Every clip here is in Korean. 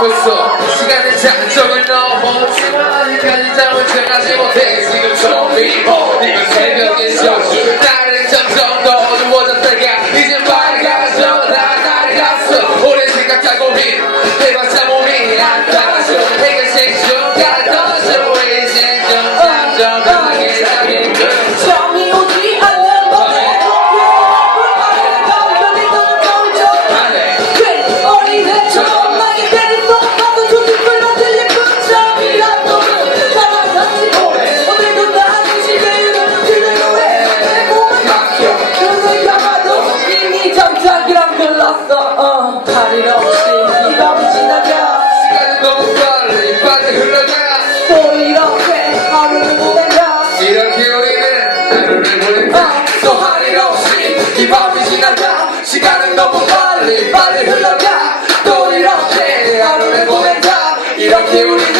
벌써 시간의 장점을 넘어지만 아직까지 잠을 청하지 못해. 지금 좀비 이건 새벽의 쇼 날은 점점 더 어두워졌다가 이제 빨리 가서 나 날이 갔어. 오랜 생각 하고 있 없어. 어 발이 없이 기가 지나가 어, 시간은 너무 빨리 빨리 흘러가. 또 이렇게 하루를 보낸다 이렇게 우리는 하루를 보낸다 또 할일 없이 기밤이 지나가 시간은 너무 빨리 빨리 흘러가. 또 이렇게 하루를 보낸다 이렇게 우리는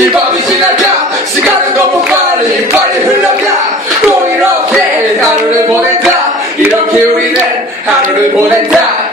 이 밤이 지나가 시간은 너무 빨리 빨리 흘러가. 또 이렇게 하루를 보낸다. 이렇게 우리는 하루를 보낸다.